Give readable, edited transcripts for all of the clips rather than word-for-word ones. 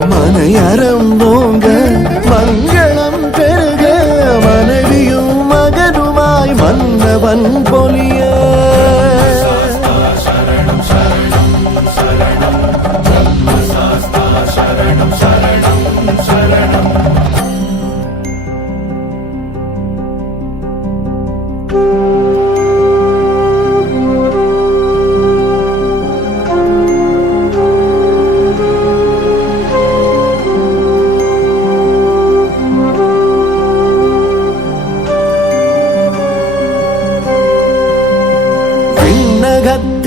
மனையறம் ஓங்க மங்களம் பெருக மனைவியும் மகனுமாய் மன்னவன் பொலிய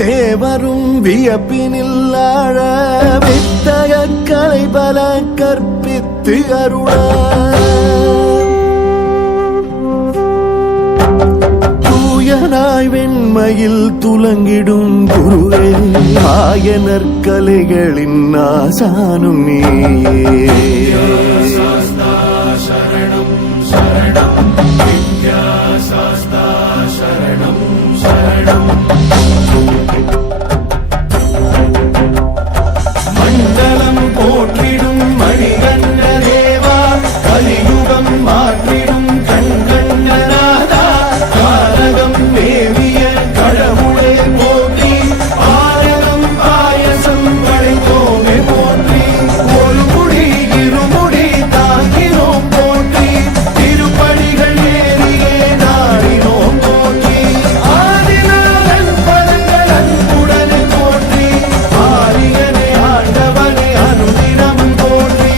தேவரும் வியப்பினில் ஆழ வித்தக கலை பல கற்பித்து அருள தூயனாய் வெண்மையில் துலங்கிடும் குருவே ஆயனர் கலைகளின் ஆசானும் நீயே சரணம் சரணம் வித்யா சாஸ்தா சரணம் சரணம் மண்டலம் போற்றிடும் மணிகண்ட தேவா கலியுகம் மாற்றிடும் கண்கண்டநாதா காரகம் தேவிய கடவுளே போற்றி ஆரகம் பாயசம் படைத்தோமே போற்றி ஒரு முடி இருமுடி தாங்கினோம் போற்றி திருப்படிகள் ஏறியே நாடினோம் போற்றி ஆதிநாதன் பதங்கள் அன்புடனே போற்றி ஆரியனே ஆண்டவனே அனுதினம் போற்றி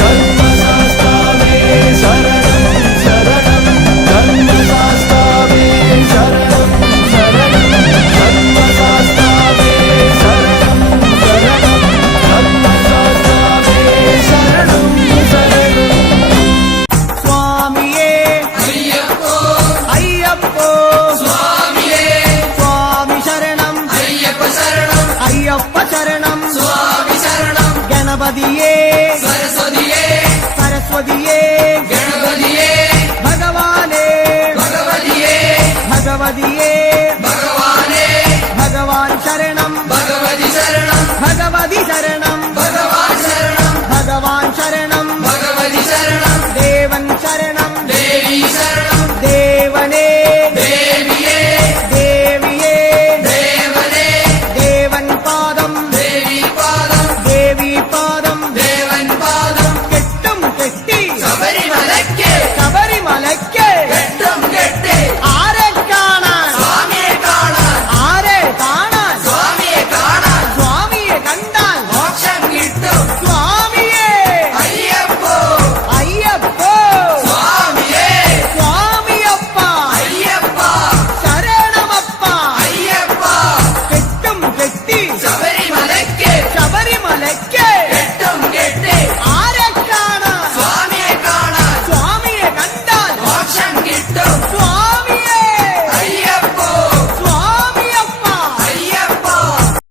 கர்மசாஸ்தாவே சரணம் சரணம் கர்மசாஸ்தாவே சரணம் சரணம் கர்மசாஸ்தாவே சரணம் சரணம் கர்மசாஸ்தாவே சரணம் சரணம் சுவாமியே ஐயப்போ ஐயப்போ சுவாமியே சுவாமி சரணம் ஐயப்ப சரணம் ஐயப்ப சரணம் சுவாமி சரணம் கணபதியே சரஸ்வதியே சரஸ்வதியே கணபதியே பகவானே பகவதியே பகவதியே பகவானே பகவான் சரணம் பகவதி சரணம் பகவதி சரணம் பகவான் சரணம் பகவான் சரணம்